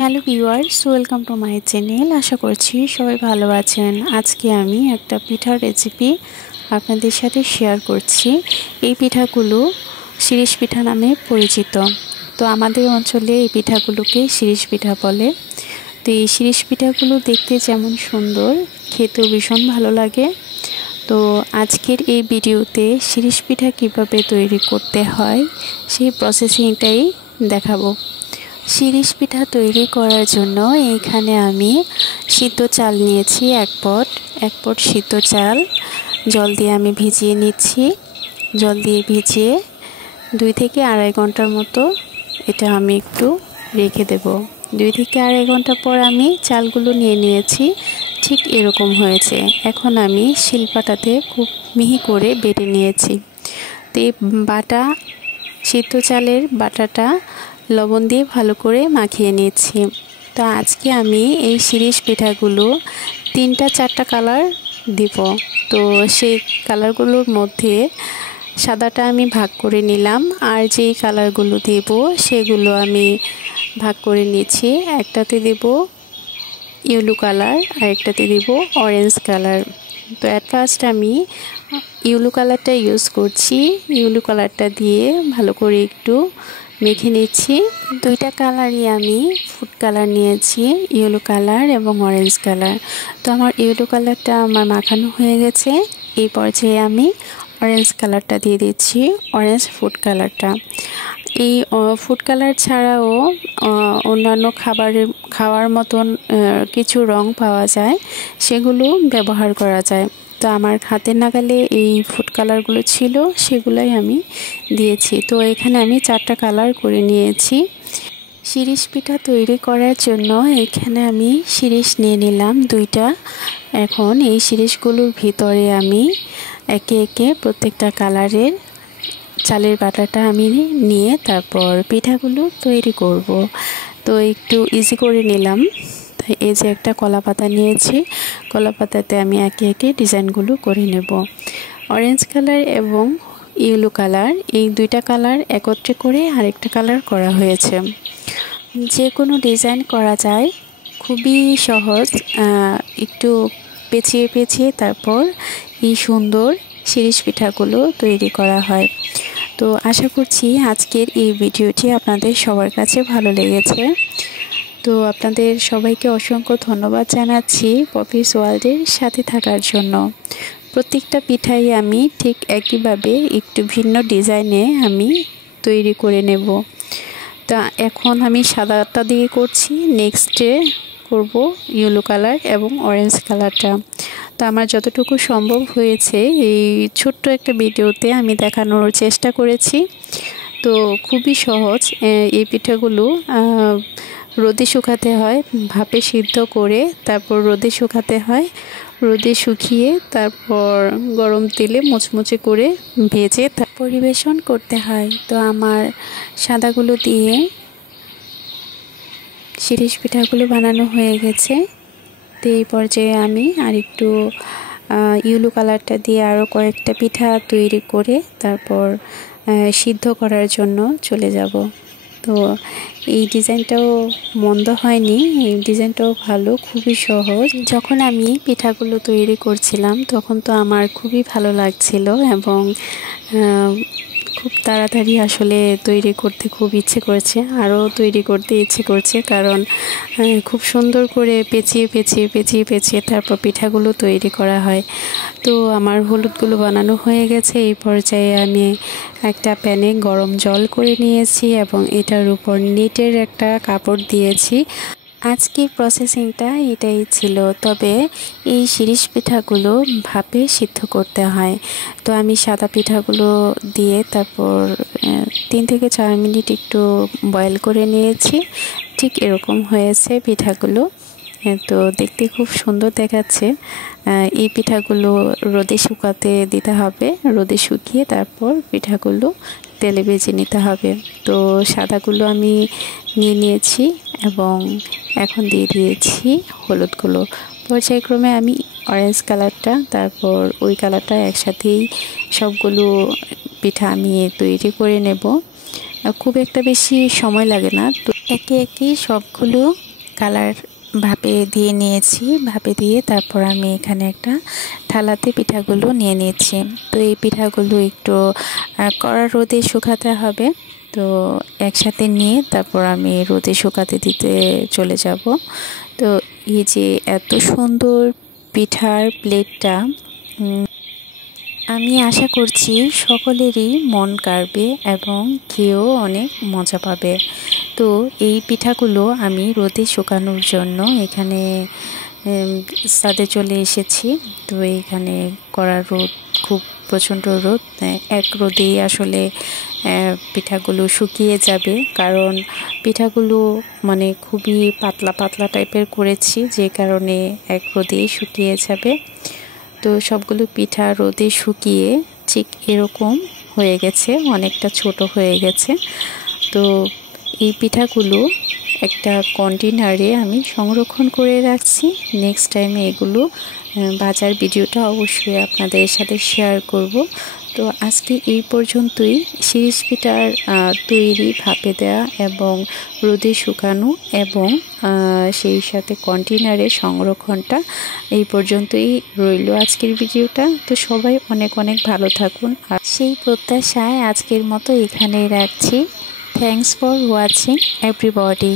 Hello viewers, welcome to my channel. আশা করছি সবাই ভালো আছেন। আজকে আমি একটা পিঠার রেসিপি আপনাদের সাথে শেয়ার করছি। এই পিঠাগুলো শিরিষ পিঠা নামে পরিচিত। তো আমাদের অঞ্চলে এই পিঠাগুলোকে শিরিষ পিঠা বলে। তো এই শিরিষ পিঠাগুলো দেখতে যেমন সুন্দর, খেতেও ভীষণ ভালো লাগে। তো আজকের এই ভিডিওতে শিরিষ পিঠা কীভাবে তৈরি করতে হয় সেই প্রসেসিংটাই দেখাবো। শিরিষ পিঠা তৈরি করার জন্য এইখানে আমি সিদ্ধ চাল নিয়েছি এক পট সিদ্ধ চাল জল দিয়ে আমি ভিজিয়ে নিচ্ছি। জল দিয়ে ভিজিয়ে 2 থেকে আড়াই ঘন্টার মতো এটা আমি একটু রেখে দেব। 2 থেকে আড়াই ঘন্টা পর আমি চালগুলো নিয়ে নিয়েছি, ঠিক এরকম হয়েছে। এখন আমি শিলপাটাতে খুব মিহি করে বেটে নিয়েছি। তো এই বাটা সিদ্ধ চালের বাটাটা লবণ দিয়ে ভালো করে মাখিয়ে নিচ্ছি। তো আজকে আমি এই শিরিষ পিঠাগুলো 3-4টা কালার দিব। তো সেই কালারগুলোর মধ্যে সাদাটা আমি ভাগ করে নিলাম, আর যেই কালারগুলো দেব সেগুলো আমি ভাগ করে নিচ্ছি। একটাতে দেব ইয়েলো কালার আর একটাতে দেব অরেঞ্জ কালার। তো অ্যাট ফার্স্ট আমি ইয়েলো কালারটা ইউজ করছি। ইয়েলো কালারটা দিয়ে ভালো করে একটু মেখে নিচ্ছি। 2টা কালারই আমি ফুড কালার নিয়েছি, ইয়েলো কালার এবং অরেঞ্জ কালার। তো আমার ইয়েলো কালারটা আমার মাখানো হয়ে গেছে। এই পর্যায়ে আমি অরেঞ্জ কালারটা দিয়ে দিচ্ছি, অরেঞ্জ ফুড কালারটা। এই ফুড কালার ছাড়াও অন্যান্য খাওয়ার মতন কিছু রং পাওয়া যায়, সেগুলো ব্যবহার করা যায়। তো আমার হাতের নাগালে এই ফুড কালারগুলো ছিল, সেগুলোই আমি দিয়েছি। তো এখানে আমি 4টা কালার করে নিয়েছি। শিরিষ পিঠা তৈরি করার জন্য এখানে আমি শিরিষ নিয়ে নিলাম 2টা। এখন এই শিরিষগুলোর ভিতরে আমি একে একে প্রত্যেকটা কালারের চালের বাটাটা আমি নিয়ে তারপর পিঠাগুলো তৈরি করব। তো একটু ইজি করে নিলাম। এই যে একটা কলা পাতা নিয়েছি, কলা পাতাতে আমি একে একে ডিজাইনগুলো করে নেব। অরেঞ্জ কালার এবং ইয়েলো কালার, এই 2টা কালার একত্রে করে আরেকটা কালার করা হয়েছে। যে কোনো ডিজাইন করা যায়, খুবই সহজ। একটু পেঁচিয়ে পেঁচিয়ে তারপর এই সুন্দর শিরিষ পিঠাগুলো তৈরি করা হয়। তো আশা করছি আজকের এই ভিডিওটি আপনাদের সবার কাছে ভালো লেগেছে। তো আপনাদের সবাইকে অসংখ্য ধন্যবাদ জানাচ্ছি পপিস ওয়ার্ল্ডের সাথে থাকার জন্য। প্রত্যেকটা পিঠাই আমি ঠিক একইভাবে একটু ভিন্ন ডিজাইনে আমি তৈরি করে নেব। তা এখন আমি সাদাটা দিয়ে করছি, নেক্সটে করব ইয়েলো কালার এবং অরেঞ্জ কালারটা। তো আমার যতটুকু সম্ভব হয়েছে এই ছোট্ট একটা ভিডিওতে আমি দেখানোর চেষ্টা করেছি। তো খুবই সহজ। এই পিঠাগুলো রোদে শুকাতে হয়, ভাপে সিদ্ধ করে তারপর রোদে শুকাতে হয়। রোদে শুকিয়ে তারপর গরম তেলে মুচমুচে করে ভেজে পরিবেশন করতে হয়। তো আমার সাদাগুলো দিয়ে শিরিষ পিঠাগুলো বানানো হয়ে গেছে। তো এই পর্যায়ে আমি আরেকটু ইয়েলো কালারটা দিয়ে আরও কয়েকটা পিঠা তৈরি করে তারপর সিদ্ধ করার জন্য চলে যাব। তো এই ডিজাইনটাও মন্দ হয়নি, এই ডিজাইনটাও ভালো, খুবই সহজ। যখন আমি পিঠাগুলো তৈরি করছিলাম তখন তো আমার খুবই ভালো লাগছিল এবং খুব তাড়াতাড়ি আসলে তৈরি করতে খুব ইচ্ছে করছে, আরও তৈরি করতে ইচ্ছে করছে, কারণ খুব সুন্দর করে পেঁচিয়ে পেঁচিয়ে পেঁচিয়ে পেঁচিয়ে তারপর পিঠাগুলো তৈরি করা হয়। তো আমার হলুদগুলো বানানো হয়ে গেছে। এই পর্যায়ে আমি একটা প্যানে গরম জল করে নিয়েছি এবং এটার উপর নেটের একটা কাপড় দিয়েছি। আজকের প্রসেসিংটা এটাই ছিল, তবে এই শিরিষ পিঠাগুলো ভাপে সিদ্ধ করতে হয়। তো আমি সাদা পিঠাগুলো দিয়ে তারপর 3 থেকে 4 মিনিট একটু বয়েল করে নিয়েছি। ঠিক এরকম হয়েছে পিঠাগুলো। তো দেখতে খুব সুন্দর দেখাচ্ছে। এই পিঠাগুলো রোদে শুকাতে দিতে হবে, রোদে শুকিয়ে তারপর পিঠাগুলো তেলে ভেজে নিতে হবে। তো সাদাগুলো আমি নিয়ে নিয়েছি এবং এখন দিয়ে দিয়েছি হলুদগুলো। পর্যায়ক্রমে আমি অরেঞ্জ কালারটা তারপর ওই কালারটা একসাথেই সবগুলো পিঠা আমি তৈরি করে নেব। খুব একটা বেশি সময় লাগে না। তো একে একে সবগুলো কালার ভাপে দিয়ে নিয়েছি। ভাপে দিয়ে তারপর আমি এখানে একটা থালাতে পিঠাগুলো নিয়ে নিয়েছি। তো এই পিঠাগুলো একটু কড়া রোদে শুকাতে হবে। তো একসাথে নিয়ে তারপর আমি রোদে শুকাতে দিতে চলে যাব। তো এই যে এত সুন্দর পিঠার প্লেটটা, আমি আশা করছি সকলেরই মন কাড়বে এবং খেয়েও অনেক মজা পাবে। তো এই পিঠাগুলো আমি রোদে শুকানোর জন্য এখানে ছাদে চলে এসেছি। তো এখানে কড়া রোদ, খুব প্রচণ্ড রোদ, এক রোদেই আসলে পিঠাগুলো শুকিয়ে যাবে। কারণ পিঠাগুলো মানে খুবই পাতলা পাতলা টাইপের করেছি, যে কারণে এক রোদেই শুকিয়ে যাবে। তো সবগুলো পিঠা রোদে শুকিয়ে ঠিক এরকম হয়ে গেছে, অনেকটা ছোট হয়ে গেছে। তো এই পিঠাগুলো একটা কন্টেনারে আমি সংরক্ষণ করে রাখছি। নেক্সট টাইমে এগুলো বাজার ভিডিওটা অবশ্যই আপনাদের সাথে শেয়ার করব। তো আজকে এই পর্যন্তই। শিরিষ পিঠার তৈরি, ভাপে দেওয়া এবং রোদে শুকানো এবং সেই সাথে কন্টেনারে সংরক্ষণটা এই পর্যন্তই রইল আজকের ভিডিওটা। তো সবাই অনেক অনেক ভালো থাকুন, আর সেই প্রত্যাশায় আজকের মতো এখানেই রাখছি। Thanks for watching everybody.